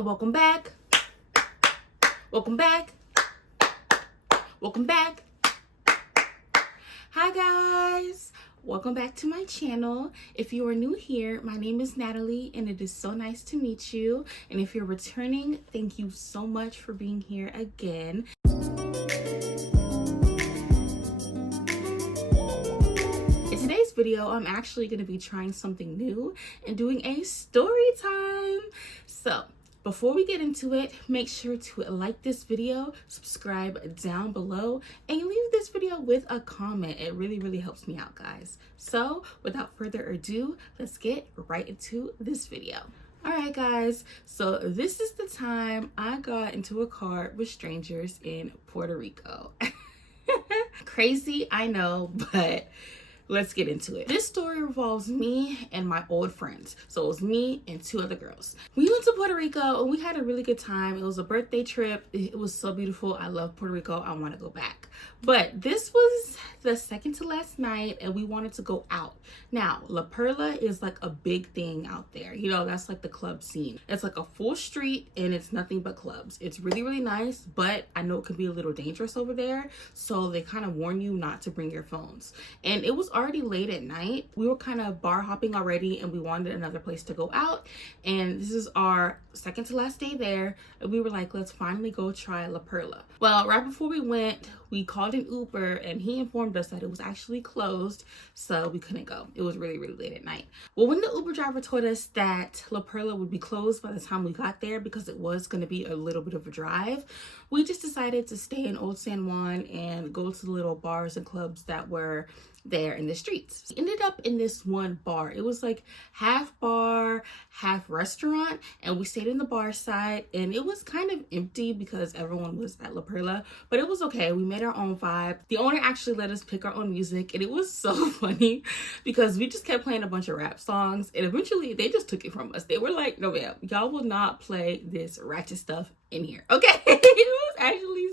Welcome back. Welcome back. Welcome back. Hi guys. Welcome back to my channel. If you are new here, my name is Natalie and it is so nice to meet you. And if you're returning, thank you so much for being here again. In today's video, I'm actually going to be trying something new and doing a story time. So before we get into it, make sure to like this video, subscribe down below, and leave this video with a comment. It really helps me out, guys. So without further ado, let's get right into this video. All right, guys, so this is the time I got into a car with strangers in Puerto Rico. Crazy, I know, but let's get into it. This story revolves me and my old friends. So it was me and two other girls. We went to Puerto Rico and we had a really good time. It was a birthday trip. It was so beautiful. I love Puerto Rico. I want to go back. But this was the second to last night and we wanted to go out. Now, La Perla is like a big thing out there. You know, that's like the club scene. It's like a full street and it's nothing but clubs. It's really nice, but I know it can be a little dangerous over there. So they kind of warn you not to bring your phones. And it was already late at night. We were kind of bar hopping already and we wanted another place to go out. And this is our second to last day there. And we were like, let's finally go try La Perla. Well, right before we went, we called an Uber and he informed us that it was actually closed, so we couldn't go. It was really late at night. Well, when the Uber driver told us that La Perla would be closed by the time we got there because it was going to be a little bit of a drive, we just decided to stay in Old San Juan and go to the little bars and clubs that were there in the streets. We ended up in this one bar. It was like half bar, half restaurant, and we stayed in the bar side and it was kind of empty because everyone was at La Perla, but it was okay. We made our own vibe. The owner actually let us pick our own music and it was so funny because we just kept playing a bunch of rap songs and eventually they just took it from us. They were like, no ma'am, y'all will not play this ratchet stuff in here, okay? It was actually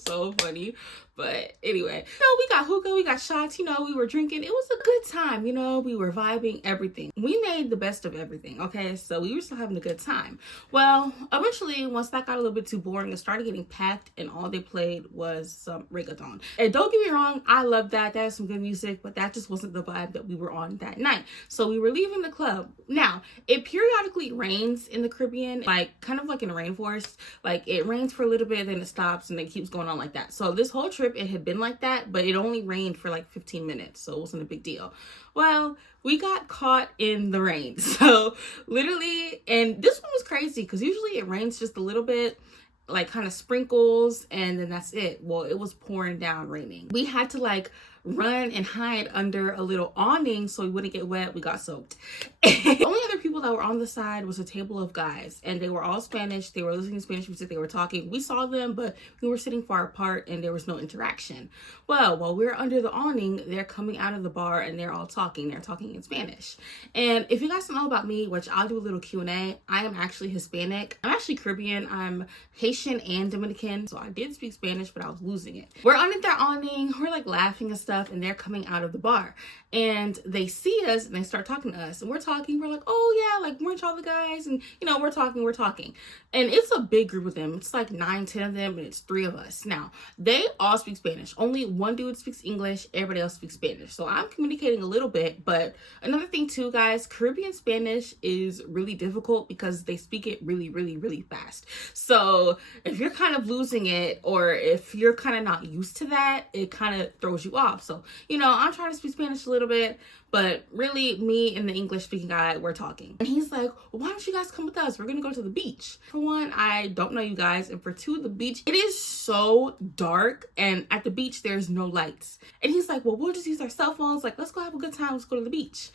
so funny. But anyway, we got hookah, we got shots, we were drinking. It was a good time, we were vibing, everything. We made the best of everything, okay? So we were still having a good time. Well, eventually, once that got a little bit too boring, it started getting packed and all they played was some reggaeton. And don't get me wrong, I love that. That is some good music, but that just wasn't the vibe that we were on that night. So we were leaving the club. Now, it periodically rains in the Caribbean, like kind of like in a rainforest. Like it rains for a little bit, then it stops and it keeps going on like that. So this whole trip, it had been like that, but it only rained for like 15 minutes, so it wasn't a big deal. Well, we got caught in the rain. So literally, and this one was crazy because usually it rains just a little bit, like kind of sprinkles, and then that's it. Well, it was pouring down raining. We had to like run and hide under a little awning so we wouldn't get wet. We got soaked. The only other people that were on the side was a table of guys, and they were all Spanish. They were listening to Spanish music. They were talking. We saw them, but we were sitting far apart and there was no interaction. Well, while we were under the awning, they're coming out of the bar and they're all talking. They're talking in Spanish. And if you guys don't know about me, which I'll do a little Q&A, I am actually Hispanic. I'm actually Caribbean. I'm Haitian and Dominican. So I did speak Spanish, but I was losing it. We're under their awning. We're like laughing and stuff, and they're coming out of the bar and they see us and they start talking to us, and we're talking. We're like, oh yeah, like weren't y'all the guys? And we're talking, and it's a big group of them. It's like 9-10 of them and it's 3 of us. Now they all speak Spanish. Only one dude speaks English. Everybody else speaks Spanish. So I'm communicating a little bit. But another thing too, guys, Caribbean Spanish is really difficult because they speak it really fast. So if you're kind of losing it, or if you're kind of not used to that, it kind of throws you off. So I'm trying to speak Spanish a little bit, but really me and the English speaking guy, we're talking. And he's like, well, why don't you guys come with us? We're gonna go to the beach. For one, I don't know you guys. And for two, the beach, it is so dark. And at the beach, there's no lights. And he's like, well, we'll just use our cell phones. Like, let's go have a good time. Let's go to the beach.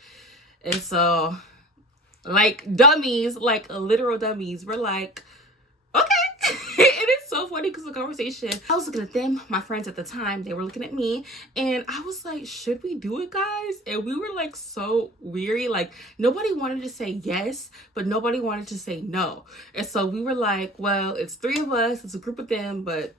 And so like dummies, like literal dummies, we're like, okay. It is so funny because the conversation, I was looking at them, my friends at the time, they were looking at me, and I was like, should we do it, guys? And we were like so weary. Like nobody wanted to say yes, but nobody wanted to say no. And so we were like, well, it's 3 of us, it's a group of them, but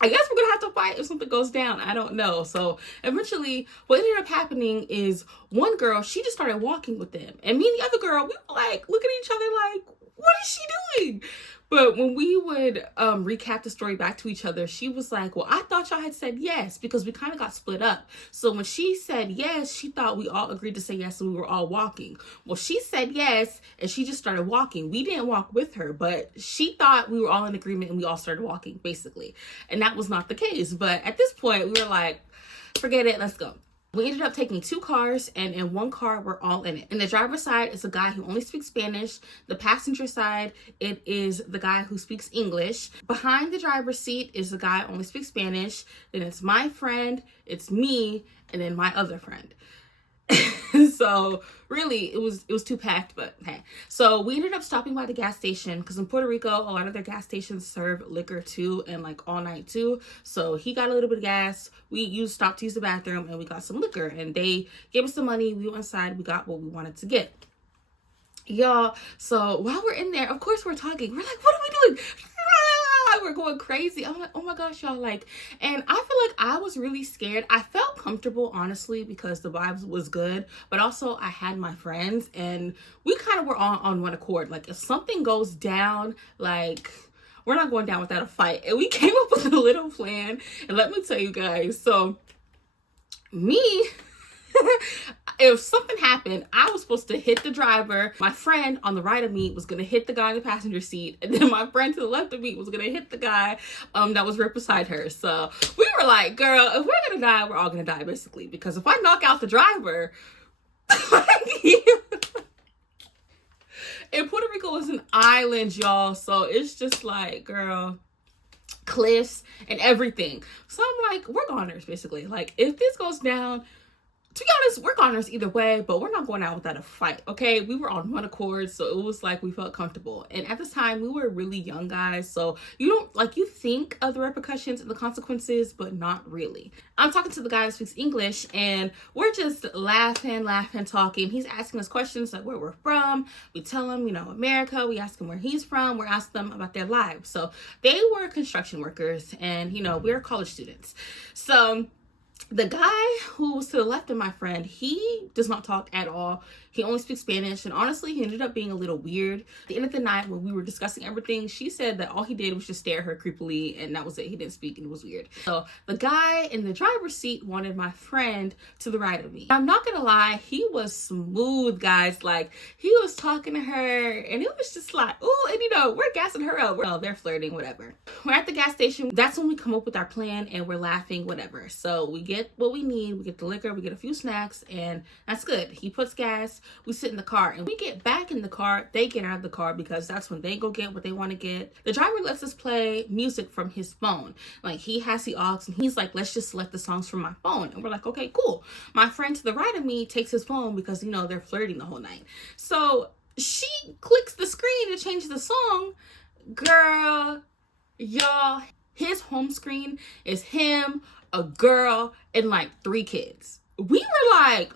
I guess we're gonna have to fight if something goes down. I don't know. So eventually what ended up happening is one girl, she just started walking with them. And me and the other girl, we were like looking at each other like, what is she doing? But when we would recap the story back to each other, she was like, well, I thought y'all had said yes, because we kind of got split up. So when she said yes, she thought we all agreed to say yes and we were all walking. Well, she said yes and she just started walking. We didn't walk with her, but she thought we were all in agreement and we all started walking, basically. And that was not the case. But at this point, we were like, forget it, let's go. We ended up taking 2 cars, and in one car, we're all in it. In the driver's side is a guy who only speaks Spanish. The passenger side, it is the guy who speaks English. Behind the driver's seat is the guy who only speaks Spanish. Then it's my friend, it's me, and then my other friend. So really it was too packed, but hey. So we ended up stopping by the gas station because in Puerto Rico, a lot of their gas stations serve liquor too, and like all night too. So he got a little bit of gas. We stopped to use the bathroom and we got some liquor, and they gave us some money. We went inside, we got what we wanted to get. Y'all, so while we're in there, of course we're talking. We're like, what are we doing? We're going crazy. I'm like, oh my gosh, y'all, like, and I feel like I was really scared. I felt comfortable, honestly, because the vibes was good, but also I had my friends and we kind of were on one accord. Like, if something goes down, like, we're not going down without a fight. And we came up with a little plan, and let me tell you guys, so me, if something happened, I was supposed to hit the driver. My friend on the right of me was gonna hit the guy in the passenger seat, and then my friend to the left of me was gonna hit the guy that was right beside her. So we were like, girl, if we're gonna die, we're all gonna die, basically, because if I knock out the driver, and Puerto Rico is an island, y'all, so it's just like, girl, cliffs and everything. So I'm like, we're goners, basically. Like, if this goes down, to be honest, we're goners either way, but we're not going out without a fight, okay? We were on one accord, so it was like we felt comfortable. And at this time, we were really young guys, so you don't, like, you think of the repercussions and the consequences, but not really. I'm talking to the guy who speaks English, and we're just laughing, talking. He's asking us questions like where we're from. We tell him, you know, America. We ask him where he's from. We're asking them about their lives. So they were construction workers, and, you know, we're college students. So the guy who was to the left of my friend, he does not talk at all. He only speaks Spanish, and honestly, he ended up being a little weird. At the end of the night, when we were discussing everything, she said that all he did was just stare at her creepily, and that was it. He didn't speak, and it was weird. So the guy in the driver's seat wanted my friend to the right of me. I'm not gonna lie, he was smooth, guys. Like, he was talking to her, and it was just like, ooh, and you know, we're gassing her up. Well, they're flirting, whatever. We're at the gas station. That's when we come up with our plan, and we're laughing, whatever. So we get what we need. We get the liquor, we get a few snacks, and that's good. He puts gas. We sit in the car, and we get back in the car. They get out of the car because that's when they go get what they want to get. The driver lets us play music from his phone. Like, he has the aux, and he's like, let's just select the songs from my phone. And we're like, okay, cool. My friend to the right of me takes his phone because, you know, they're flirting the whole night. So she clicks the screen to change the song. Girl, y'all, his home screen is him, a girl, and like 3 kids. We were like,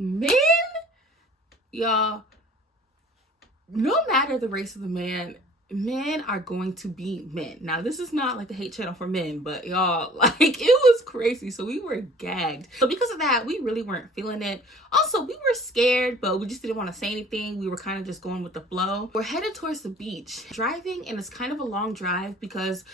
men, y'all, no matter the race of the man, men are going to be men. Now, this is not like the hate channel for men, but y'all, like, it was crazy. So we were gagged. So because of that, we really weren't feeling it. Also, we were scared, but we just didn't want to say anything. We were kind of just going with the flow. We're headed towards the beach, driving, and it's kind of a long drive because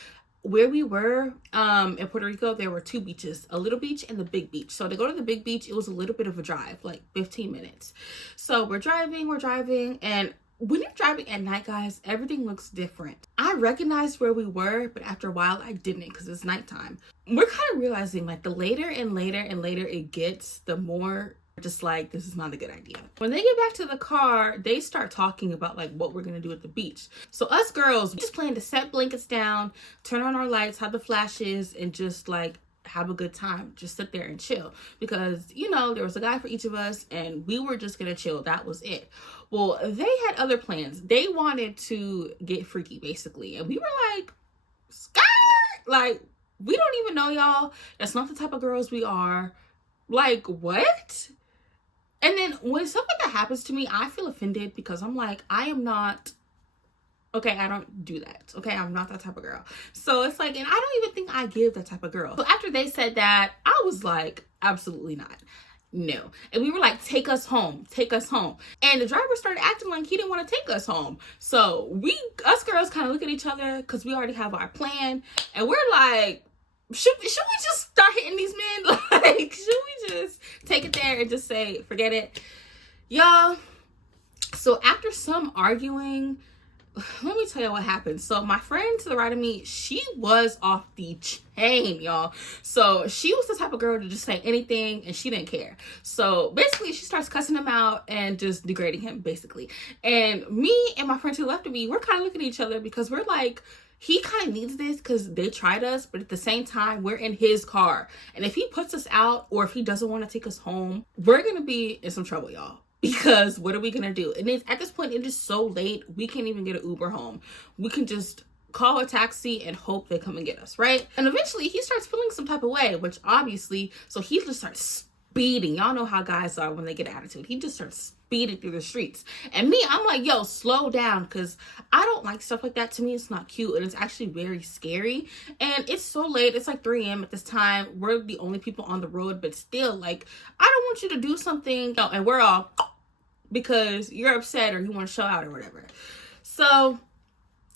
where we were in Puerto Rico, there were 2 beaches, a little beach and the big beach. So to go to the big beach, it was a little bit of a drive, like 15 minutes. So we're driving, and when you're driving at night, guys, everything looks different. I recognized where we were, but after a while, I didn't because it's nighttime. We're kind of realizing, like, the later and later it gets, the more just like, this is not a good idea. When they get back to the car, they start talking about like what we're gonna do at the beach. So us girls, we just plan to set blankets down, turn on our lights, have the flashes, and just like have a good time. Just sit there and chill, because, you know, there was a guy for each of us and we were just gonna chill. That was it. Well, they had other plans. They wanted to get freaky, basically, and we were like, skirt, like, we don't even know, y'all. That's not the type of girls we are. Like, what? And then when something like that happens to me, I feel offended because I'm like, I am not, okay, I don't do that. Okay, I'm not that type of girl. So it's like, and I don't even think I give that type of girl. So after they said that, I was like, absolutely not. no. And we were like, take us home, take us home. And the driver started acting like he didn't want to take us home. So us girls kind of look at each other because we already have our plan. And we're like, should we just start hitting these men? Like, should we just take it there and just say, forget it? Y'all, so after some arguing, let me tell you what happened. So my friend to the right of me, she was off the chain, y'all. So she was the type of girl to just say anything and she didn't care. So basically she starts cussing him out and just degrading him, basically. And me and my friend to the left of me, we're kind of looking at each other because we're like, he kind of needs this because they tried us, but at the same time, we're in his car. And if he puts us out or if he doesn't want to take us home, we're going to be in some trouble, y'all. Because what are we gonna do? And at this point, it is so late, we can't even get an Uber home. We can just call a taxi and hope they come and get us, right? And eventually he starts feeling some type of way, which obviously, so he just starts speeding. Y'all know how guys are when they get attitude. He just starts speeding through the streets. And me, I'm like, yo, slow down, because I don't like stuff like that. To me, it's not cute, and it's actually very scary. And it's so late. It's like 3 a.m. at this time. We're the only people on the road, but still, like, I don't want you to do something. No, and we're all because you're upset or you want to show out or whatever. So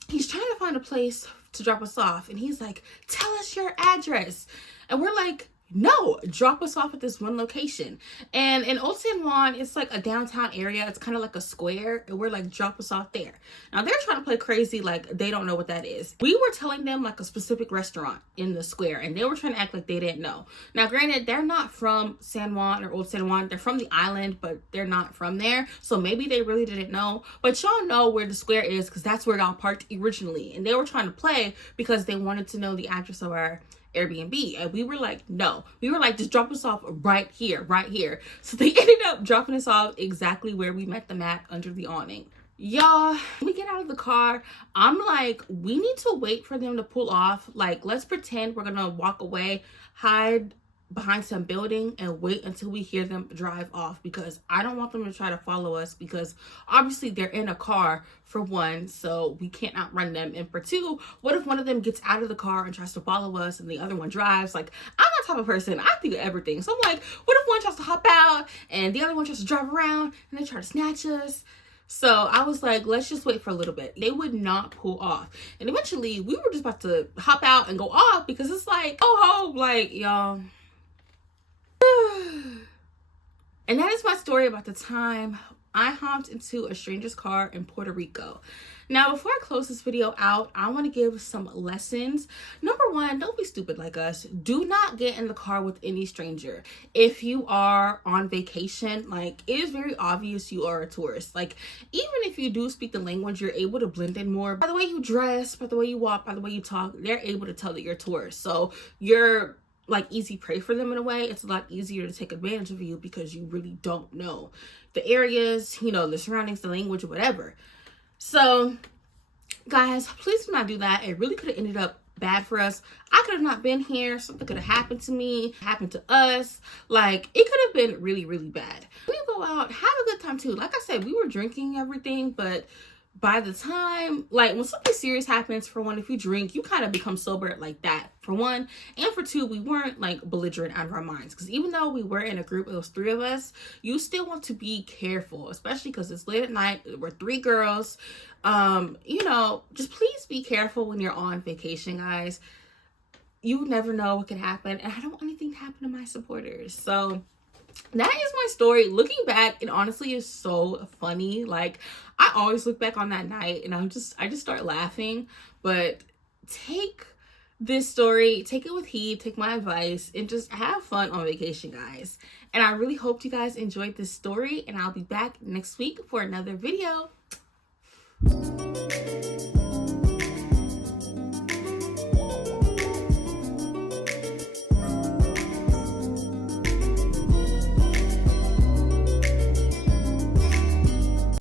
he's trying to find a place to drop us off, and he's like, tell us your address. And we're like, no, drop us off at this one location. And in Old San Juan, it's like a downtown area. It's kind of like a square, and we're like, drop us off there. Now they're trying to play crazy like they don't know what that is. We were telling them like a specific restaurant in the square, and they were trying to act like they didn't know. Now granted, they're not from San Juan or Old San Juan. They're from the island, but they're not from there. So maybe they really didn't know. But y'all know where the square is because that's where y'all parked originally. And they were trying to play because they wanted to know the address of our Airbnb. And we were like, no. We were like, just drop us off right here, right here. So they ended up dropping us off exactly where we met them at, under the awning. Y'all, when we get out of the car, I'm like, we need to wait for them to pull off. Like, let's pretend we're gonna walk away, hide behind some building and wait until we hear them drive off, because I don't want them to try to follow us, because obviously they're in a car, for one, so we can't outrun them, and for two, what if one of them gets out of the car and tries to follow us and the other one drives? Like, I'm that type of person. I think of everything. So I'm like, what if one tries to hop out and the other one tries to drive around and they try to snatch us? So I was like, let's just wait for a little bit. They would not pull off. And eventually we were just about to hop out and go off, because it's like, oh, like, y'all. And that is my story about the time I hopped into a stranger's car in Puerto Rico. Now, before I close this video out, I want to give some lessons. Number one, don't be stupid like us. Do not get in the car with any stranger. If you are on vacation, like, it is very obvious you are a tourist. Like, even if you do speak the language, you're able to blend in more. By the way you dress, by the way you walk, by the way you talk, they're able to tell that you're a tourist. So you're like easy prey for them in a way. It's a lot easier to take advantage of you because you really don't know the areas, you know, the surroundings, the language, or whatever. So guys, please do not do that. It really could have ended up bad for us. I could have not been here. Something could have happened to me, happened to us. Like, it could have been really, really bad. When you go out, have a good time too. Like I said, we were drinking everything, but by the time, like, when something serious happens, for one, if you drink, you kind of become sober like that, for one. And for two, we weren't like belligerent out of our minds, because even though we were in a group, it was 3 of us, you still want to be careful, especially because it's late at night. We're 3 girls. You know, just please be careful when you're on vacation, guys. You never know what could happen, and I don't want anything to happen to my supporters. So that is my story. Looking back, it honestly is so funny. Like, I always look back on that night and I just start laughing. But take this story, take it with heed, take my advice, and just have fun on vacation, guys. And I really hope you guys enjoyed this story, and I'll be back next week for another video.